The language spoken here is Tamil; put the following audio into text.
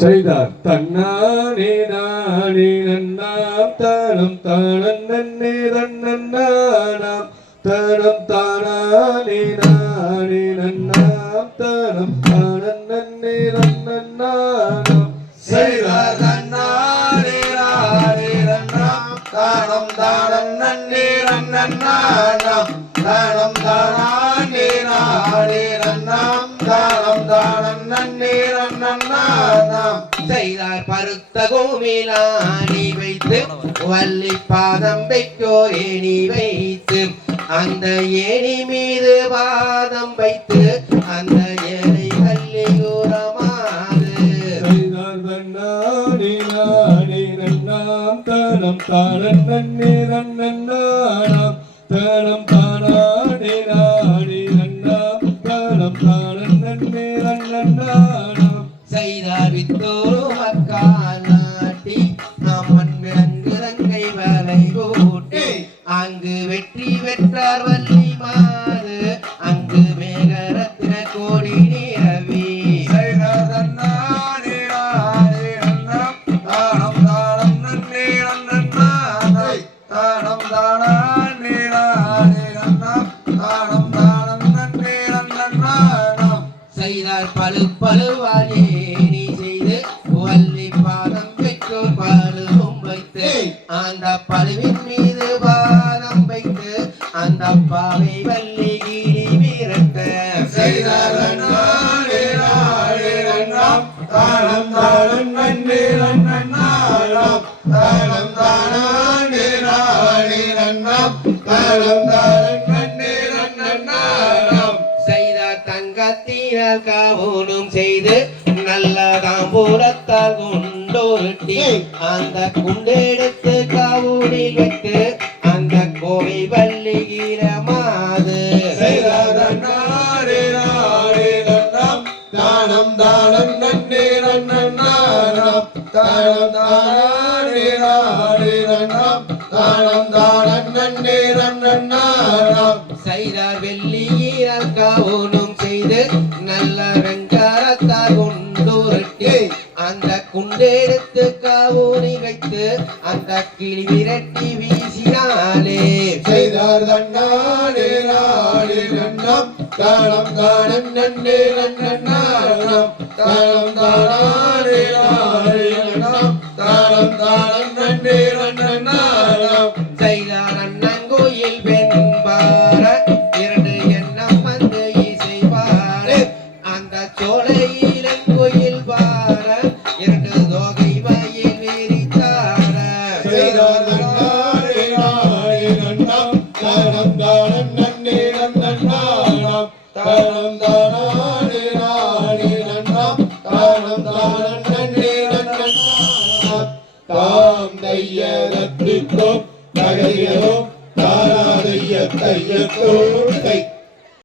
செய்தார். தன்னானே நானே நன்னாம் தானம் தானன் நன்னே தன்னன்னானாம் தானம் தானானே நானே நன்னாம் தானம் தானன் நன்னே தன்னன்னானாம். செய்தார். தன்னாரே நாரே நன்னாம் தானம் தானம் நன்னே தானம் செய்தார் பருத்த கோமிலாணி வைத்து வள்ளி பாதம் வைக்கோ ஏணி வைத்து அந்த ஏணி மீது பாதம் வைத்து அந்த ஏணி கல்லி கூறமாறு செய்தார் தன்னானே நானே நன்னாம் தானம் தானன் நன்னே தன்னன்னானாம் தானம் தானானே தானம் தானன் நன்னே செய்தார் வித்தோரு மக்கால் நாட்டி அம்மன் விலங்குரங்கை வரை கூட்டி அங்கு வெற்றி வெற்றார் வள்ளி மாது அங்கு மேகரத்ன கோடி நிரவி. செய்தார் பழு நீ செய்து வள்ளி பாதம் பெற்றோர் பழுவும் வைத்து அந்த பழுவின் மீது பாதம் வைத்து அந்த பாவை வள்ளி கிரி விரட்ட தானம் தானம் நன்னே நன்னாம் தானம் தானே நாடே நன்னாம் தானம் தானம் நன்னே நன்னாம் செய்தார் தங்கத்தினால் காவூனும் செய்து தாம்பூலத்தால் குண்டோருட்டி அந்த குண்டெடுத்து காவூனில் வைத்து அந்த கோவை வள்ளிகிரமாது தானம் தானம் நன்னே நன்னானாம் தானம் தானே நானே நன்னாம். தானம் தானம் நன்னே நன்னானாம் செய்தார் வெள்ளியினால் காவூனும் செய்து நல்ல வெங்காரத்தால் குண்டெடுத்து காவூனி வைத்து அந்த கிளி விரட்டி வீசினாலே செய்தார் தன்னானே நாடே நன்னம். தாளம் தானம் நன்னே நன்னம் தாளம் தானே நாடே நன்னம். தாளம் தானம் தையரத்திற்கும் தகையரும் தாராதைய தையத்தோடு கை